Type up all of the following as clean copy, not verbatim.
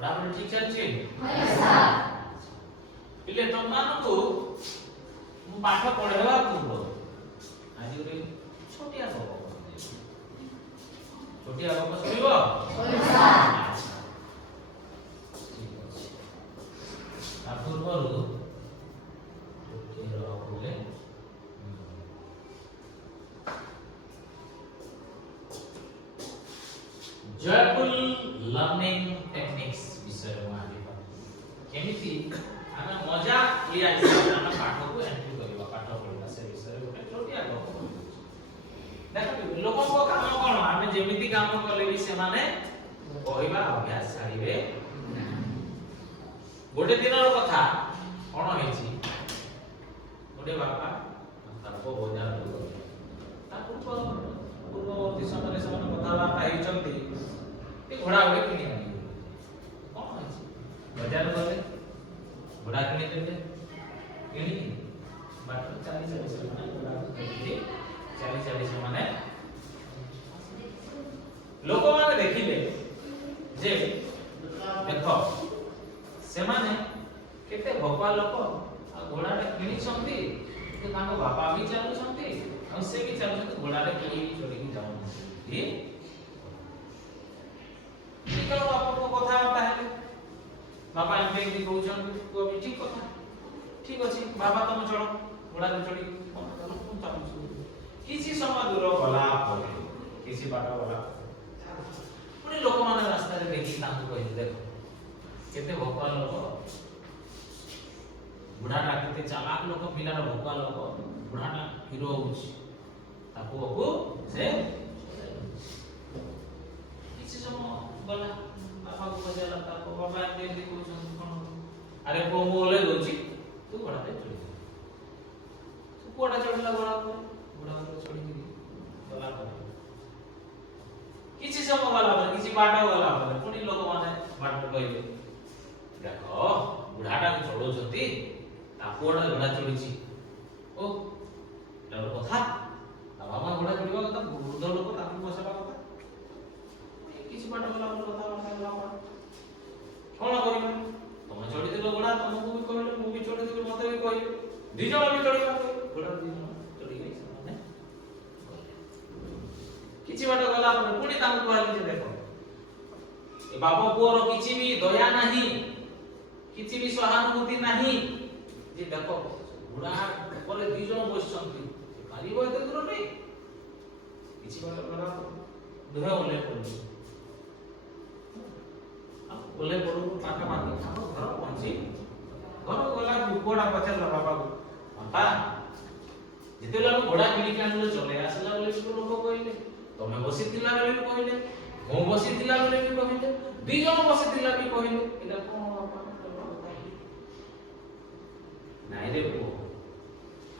पढ़ापढ़ी ठीक चलछि पिले तमମାନଙ୍କୁ ମୁଁ ପାଠ ପଢେଇବା ପୂର୍ବରୁ ଆଜି ଗୋଟେ ଛୋଟିଆ ଗପ କହିବି। ଛୋଟିଆ ଗପ ଶୁଣିବ? ଠିକ ଅଛି। ତା ପୂର୍ବରୁ ଛୋଟିଆ ଗପ ବୋଲେ joyful learning techniques विषय में आगे केमिति ଆମେ ମଜା ଲିଆ ହିସାବରେ ଆମେ ପାଠକୁ ଏଣ୍ଟ୍ରି କରିବା ପାଠ ପଢିବା ସେ ବିଷୟରେ ଗୋଟେ ଛୋଟିଆ ଗପ ଦେଖନ୍ତୁ ଲୋକଙ୍କ କାମ କଣ ଆମେ ଯେମିତି କାମ କଲେ ବି ସେମାନେ କହିବା ଅଭ୍ୟାସ ଛାଡ଼ିବେ ଗୋଟେ ଦିନର କଥା କଣ ହେଇଛି ଗୋଟେ ବାପା ତାଙ୍କ ବଜାରକୁ ଗଲେ ତା ପୂର୍ବବର୍ତ୍ତୀ ସମୟରେ ସେମାନେ କଥାବାର୍ତ୍ତା ହେଇଛନ୍ତି ଏ ଘୋଡ଼ା ଗୋଟେ କିଣି ଆଣିବେ କଣ ହେଇଛି ବଜାର ଗଲେ घोड़ा किने देते किणी बाट 40 माने घोड़ा किने 40 माने लोक माने देखिले जे देखो से माने केते भोपा लोक आ घोड़ाटा किणी छंती कि ताको बापा भी चालू छंती आ से भी चालू छंती घोड़ाटा किणी चढ़ी की जाऊ ई निकल बापा को कथा होता है बाबा एमपी कहउछन को भी ठीक कथा ठीक अछि बाबा तुम चढ़ो घोड़ा रे चढ़ी कोन करू कोन चालू किछि समय दूर गला पर किछि बाट गला पुनी लोक माने रास्ता रे देखि तांको कहि देखो केते भोपाल लोक बुढ़ाटा केते चालाक लोक पिलार भोपाल लोक बुढ़ाटा हीरो होउछि ताको बाबू से किछि समय गला बाबा को बजाला ताको बाबा एमपी कहउछन कोन अरे को बोले दोची तू घोड़ा पे चढ़ी तू कोड़ा चढ़ला घोड़ा पे चढ़ी गला पर किछि समय गला पर किछि बाट गला पर पुनी लोक माने बाट कहले देखो बुढ़ाटा को चढ़ो जति ता कोड़ा घोड़ा चढ़ीछि ओ लड़ कथा ता बाबा घोड़ा चढ़ीबा कथा वृद्ध लोक ताकू बसबा कथा किछि बाट गला पर कथा गला पर कोन करिबा तुम चढ़ी दिलो घोड़ा तुमको भी कहले मु भी चढ़ी दिलो मते भी कहले दी जण भी चढ़ीबा घोड़ा दी जण चढ़ी गई माने किछि बाट गला पर पुनी तांको कहले जे देखो ए बाबा पुअर किछि भी दया नाही किछि भी सहानुभूति नाही जे देखो घोड़ा ऊपर दी जण बसछंती पारिबो एते दूर पे किछि बाट गला दुहे ओले पड़ि बोले बड़ू पाका मानी घर पहुंची घर गला घोड़ा पचल बाबा को बाबा जेते लोग घोड़ा किनी के आनले चले आसला बोले सब लोग कहले तमे बसितिला बेले भी कहले मो बसितिला बेले भी कहले दी जण बसितिला भी कहले एटा कोन बाबा नाइ रे को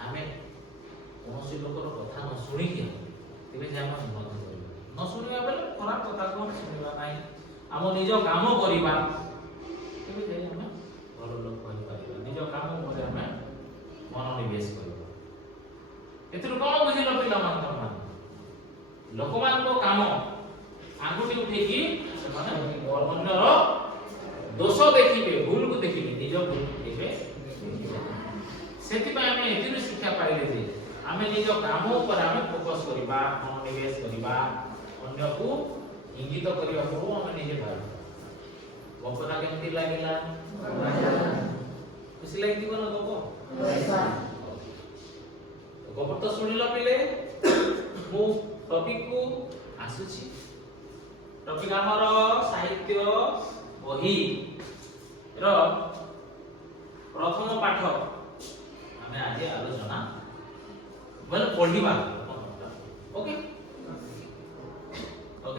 आमे कोनसी लोकर कथा न सुनी के तेबे जे हम मत करिबा न सुनिबा बेले खराब कथा कोन सुनिबा नाही हम निज काम करिबा केबे जे हम भलो लोक कहि पारिबा निज काम करे हम मनोनिवेश करिबा एतरु कोन बुझिलो पिला मान लोक मान को काम आंगुठी उठे की से माने अन्यर दोष देखिबे भूल को देखिबे निज भूल को देखिबे सेति पय हम एतिरु शिक्षा पाइले जे हम निज काम ऊपर हम फोकस करिबा मनोनिवेश करिबा अन्य को इंगित करिबा को हम निजे भाव गपटा केमति लागिला खुशी लागि दिबो न गप तो सुनिला पिले मु टॉपिक को आसुची टॉपिक हमर साहित्य बही रो प्रथम पाठ हमें आज आलोचना बोले पढ़िबा ओके